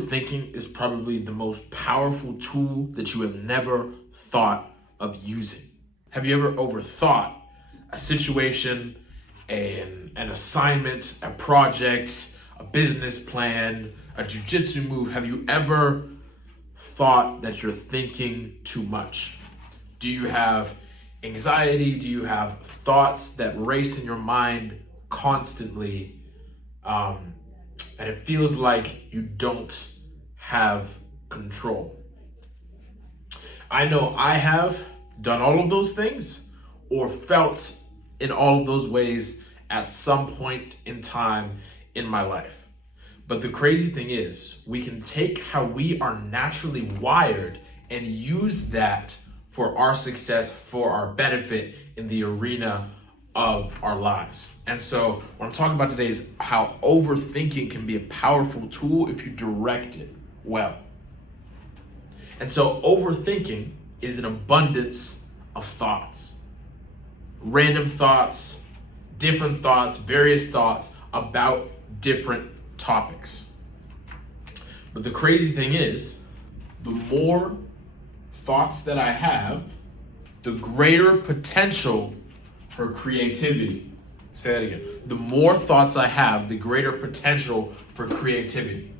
overthinking is probably the most powerful tool that you have never thought of using. Have you ever overthought a situation, an assignment, a project, a business plan, a jujitsu move? Have you ever thought that you're thinking too much? Do you have anxiety? Do you have thoughts that race in your mind constantly? And it feels like you don't have control. I know I have done all of those things or felt in all of those ways at some point in time in my life. But the crazy thing is, we can take how we are naturally wired and use that for our success, for our benefit in the arena of our lives. And so what I'm talking about today is how overthinking can be a powerful tool if you direct it well. And so overthinking is an abundance of thoughts, random thoughts, different thoughts, various thoughts about different topics. But the crazy thing is, the more thoughts that I have, the greater potential for creativity. Say that again. The more thoughts I have, the greater potential for creativity.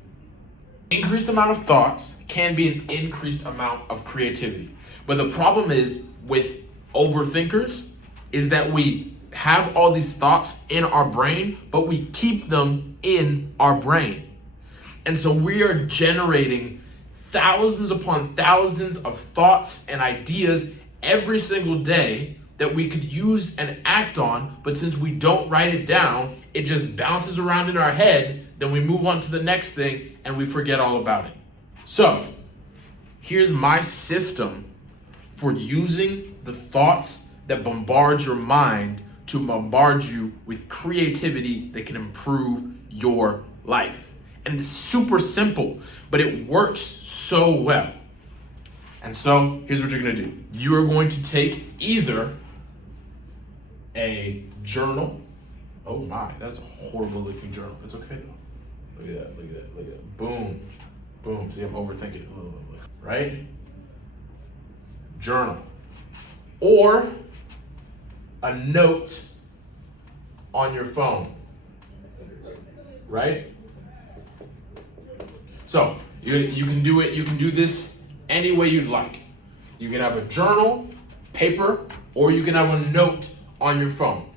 Increased amount of thoughts can be an increased amount of creativity. But the problem is with overthinkers is that we have all these thoughts in our brain, but we keep them in our brain. And so we are generating thousands upon thousands of thoughts and ideas every single day that we could use and act on, but since we don't write it down, it just bounces around in our head, then we move on to the next thing and we forget all about it. So, here's my system for using the thoughts that bombard your mind to bombard you with creativity that can improve your life. And it's super simple, but it works so well. And so, here's what you're gonna do. You are going to take either a journal. Oh my, that's a horrible looking journal. It's okay though. Look at that, look at that, look at that. Boom, boom. See, I'm overthinking it. Right? Journal. Or a note on your phone. Right? So, you can do it, you can do this any way you'd like. You can have a journal, paper, or you can have a note on your phone.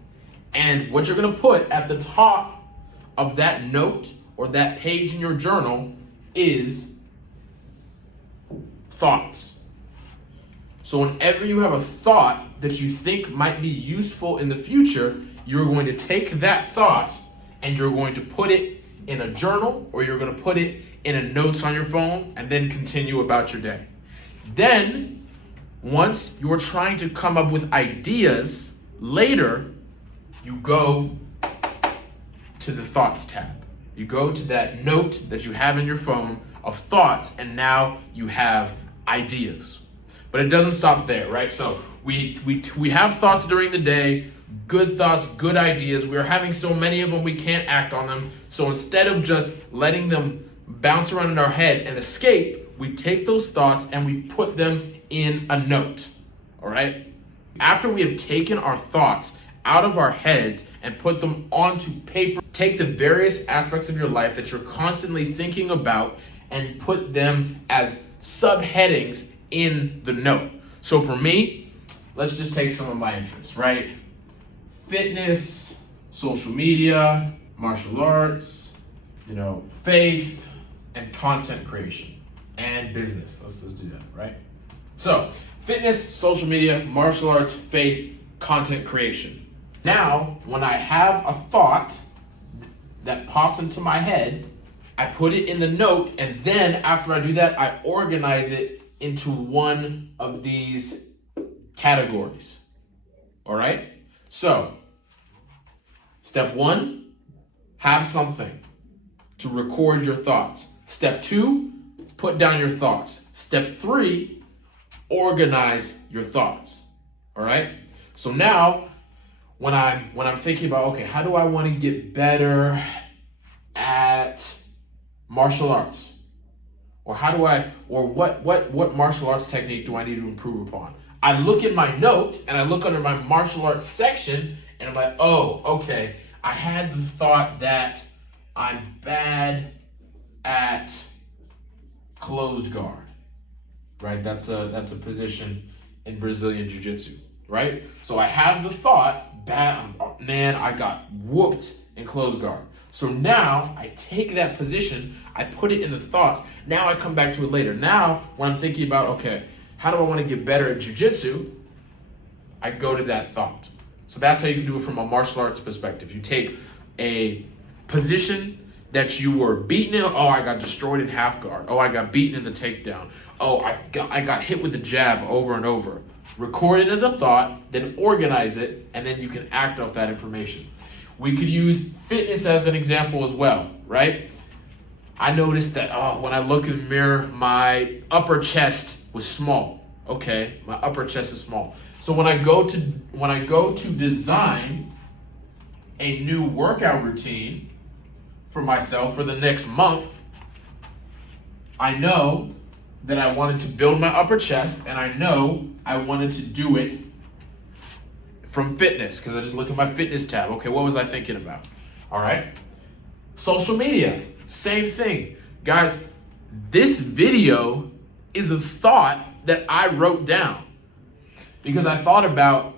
And what you're gonna put at the top of that note or that page in your journal is thoughts. So whenever you have a thought that you think might be useful in the future, you're going to take that thought and you're going to put it in a journal or you're gonna put it in a notes on your phone and then continue about your day. Then, once you're trying to come up with ideas later, you go to the thoughts tab. You go to that note that you have in your phone of thoughts, and now you have ideas. But it doesn't stop there, right? So we have thoughts during the day, good thoughts, good ideas. We're having so many of them we can't act on them. So instead of just letting them bounce around in our head and escape, we take those thoughts and we put them in a note, all right? After we have taken our thoughts out of our heads and put them onto paper, take the various aspects of your life that you're constantly thinking about and put them as subheadings in the note. So for me, let's just take some of my interests, right? Fitness, social media, martial arts, faith, and content creation, and business. Let's do that, right? So, fitness, social media, martial arts, faith, content creation. Now, when I have a thought that pops into my head, I put it in the note, and then after I do that, I organize it into one of these categories. All right? So, step 1, have something to record your thoughts. Step 2, put down your thoughts. Step 3, organize your thoughts. All right? So now, when I'm thinking about, okay, how do I want to get better at martial arts? Or what martial arts technique do I need to improve upon? I look in my note and I look under my martial arts section and I'm like, oh, okay. I had the thought that I'm bad at closed guard, right? That's a position in Brazilian Jiu-Jitsu, right? So I have the thought, man, I got whooped in closed guard. So now I take that position, I put it in the thoughts. Now I come back to it later. Now when I'm thinking about, okay, how do I want to get better at jiu-jitsu? I go to that thought. So that's how you can do it from a martial arts perspective. You take a position that you were beaten in. Oh, I got destroyed in half guard. Oh, I got beaten in the takedown. Oh, I got hit with the jab over and over. Record it as a thought, then organize it, and then you can act off that information. We could use fitness as an example as well, right? I noticed that, when I look in the mirror, my upper chest was small. Okay, my upper chest is small. So when I go to design a new workout routine for myself for the next month, I know that I wanted to build my upper chest, and I know I wanted to do it from fitness, because I just look at my fitness tab. Okay, what was I thinking about? All right. Social media, same thing. Guys, this video is a thought that I wrote down because I thought about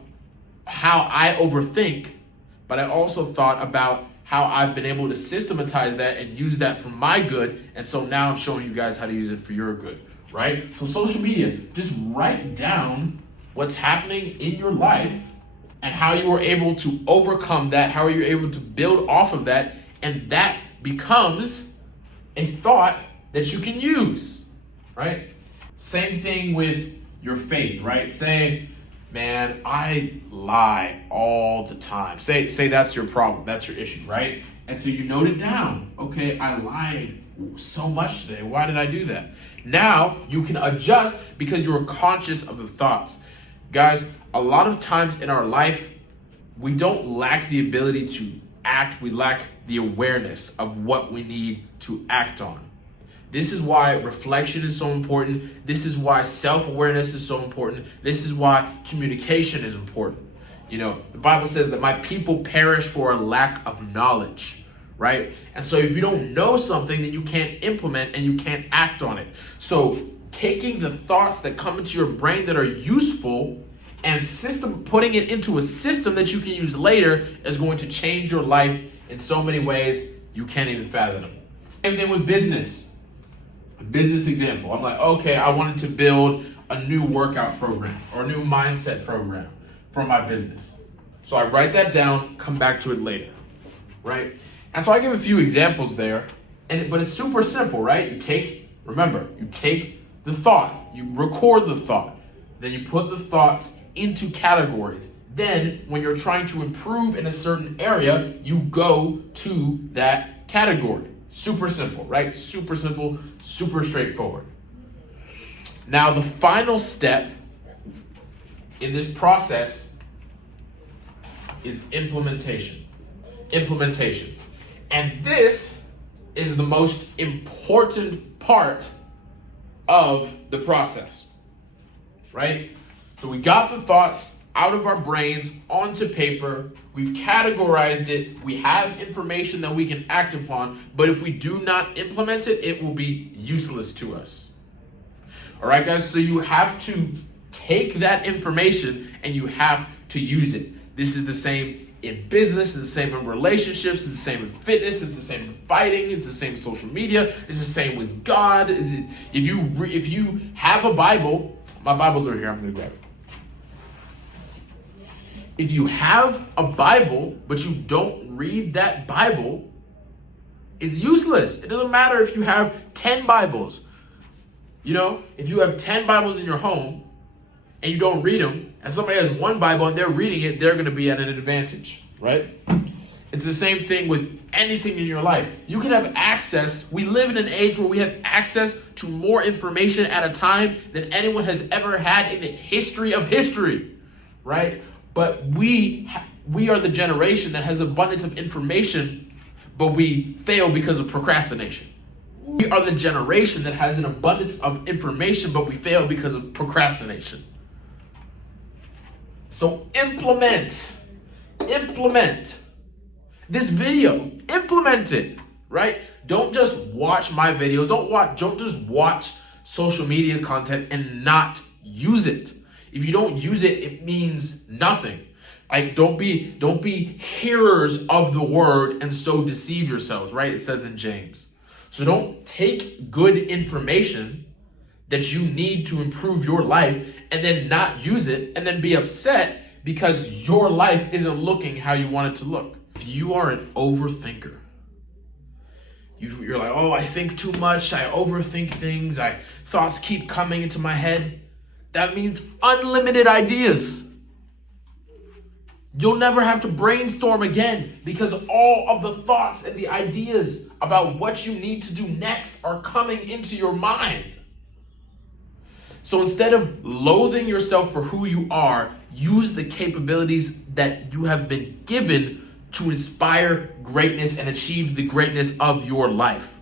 how I overthink, but I also thought about how I've been able to systematize that and use that for my good. And so now I'm showing you guys how to use it for your good, right? So social media, just write down what's happening in your life and how you were able to overcome that, how you're able to build off of that, and that becomes a thought that you can use, right? Same thing with your faith, right? Say, man, I lie all the time. Say that's your problem, that's your issue, right? And so you note it down. Okay, I lied so much today. Why did I do that? Now you can adjust because you're conscious of the thoughts. Guys, a lot of times in our life, we don't lack the ability to act. We lack the awareness of what we need to act on. This is why reflection is so important. This is why self-awareness is so important. This is why communication is important. You know, the Bible says that my people perish for a lack of knowledge, right? And so if you don't know something, then you can't implement and you can't act on it. So taking the thoughts that come into your brain that are useful and putting it into a system that you can use later is going to change your life in so many ways you can't even fathom them. Same thing with business. A business example. I'm like, okay, I wanted to build a new workout program or a new mindset program for my business. So I write that down, come back to it later, right? And so I give a few examples there, but it's super simple, right? You take the thought, you record the thought, then you put the thoughts into categories. Then when you're trying to improve in a certain area, you go to that category. Super simple, right? Super simple, super straightforward. Now, the final step in this process is implementation. Implementation. And this is the most important part of the process, right? So we got the thoughts out of our brains onto paper. We've categorized it. We have information that we can act upon, but if we do not implement it, it will be useless to us. All right, guys, so you have to take that information and you have to use it. This is the same in business, it's the same in relationships, it's the same in fitness, it's the same in fighting, it's the same in social media, it's the same with God. If you have a Bible, my Bible's over here, I'm gonna grab it. If you have a Bible, but you don't read that Bible, it's useless. It doesn't matter if you have 10 Bibles. You know, if you have 10 Bibles in your home and you don't read them, and somebody has one Bible and they're reading it, they're going to be at an advantage, right? It's the same thing with anything in your life. You can have access. We live in an age where we have access to more information at a time than anyone has ever had in the history of history, right? But we are the generation that has abundance of information, but we fail because of procrastination. We are the generation that has an abundance of information, but we fail because of procrastination. So implement this video, implement it, right? Don't just watch my videos. Don't just watch social media content and not use it. If you don't use it, it means nothing. Like, don't be hearers of the word and so deceive yourselves, right? It says in James. So don't take good information that you need to improve your life and then not use it and then be upset because your life isn't looking how you want it to look. If you are an overthinker, you're like, oh, I think too much, I overthink things, thoughts keep coming into my head. That means unlimited ideas. You'll never have to brainstorm again because all of the thoughts and the ideas about what you need to do next are coming into your mind. So instead of loathing yourself for who you are, use the capabilities that you have been given to inspire greatness and achieve the greatness of your life.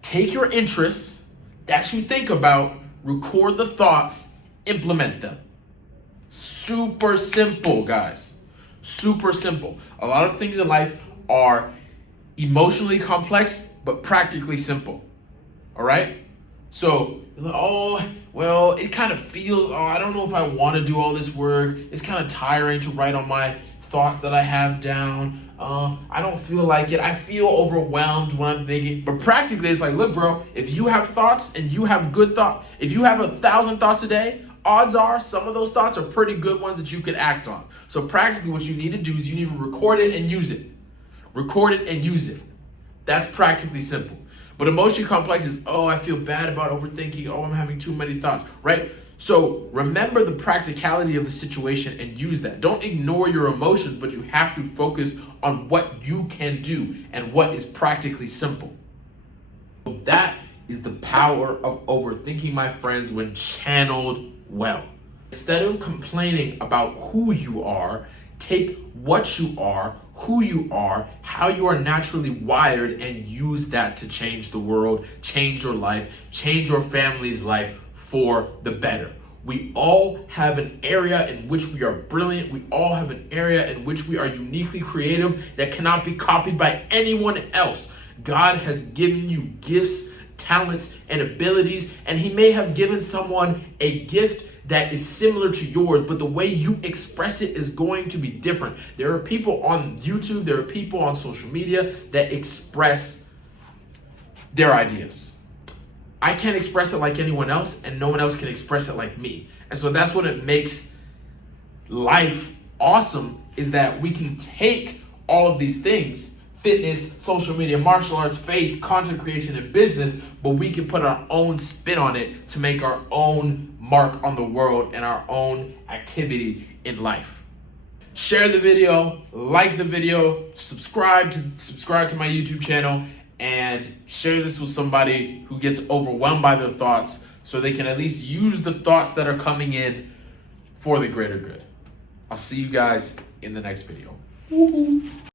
Take your interests that you think about, record the thoughts, implement them. Super simple, guys. Super simple. A lot of things in life are emotionally complex, but practically simple. All right? So, oh, well, it kind of feels, I don't know if I want to do all this work. It's kind of tiring to write on my thoughts that I have down. I don't feel like it. I feel overwhelmed when I'm thinking. But practically, it's like, look, bro, if you have thoughts and you have good thoughts, if you have 1,000 thoughts a day, odds are some of those thoughts are pretty good ones that you could act on. So practically what you need to do is you need to record it and use it. Record it and use it. That's practically simple. But emotionally complex is, oh, I feel bad about overthinking. Oh, I'm having too many thoughts, right? So remember the practicality of the situation and use that. Don't ignore your emotions, but you have to focus on what you can do and what is practically simple. So that is the power of overthinking, my friends, when channeled well. Instead of complaining about who you are, take what you are, who you are, how you are naturally wired, and use that to change the world, change your life, change your family's life for the better. We all have an area in which we are brilliant. We all have an area in which we are uniquely creative that cannot be copied by anyone else. God has given you gifts, talents, and abilities, and he may have given someone a gift that is similar to yours, but the way you express it is going to be different. There are people on YouTube, there are people on social media that express their ideas. I can't express it like anyone else, and no one else can express it like me. And so that's what it makes life awesome, is that we can take all of these things, fitness, social media, martial arts, faith, content creation, and business, but we can put our own spin on it to make our own mark on the world and our own activity in life. Share the video, like the video, subscribe to my YouTube channel, and share this with somebody who gets overwhelmed by their thoughts so they can at least use the thoughts that are coming in for the greater good. I'll see you guys in the next video. Woo-hoo.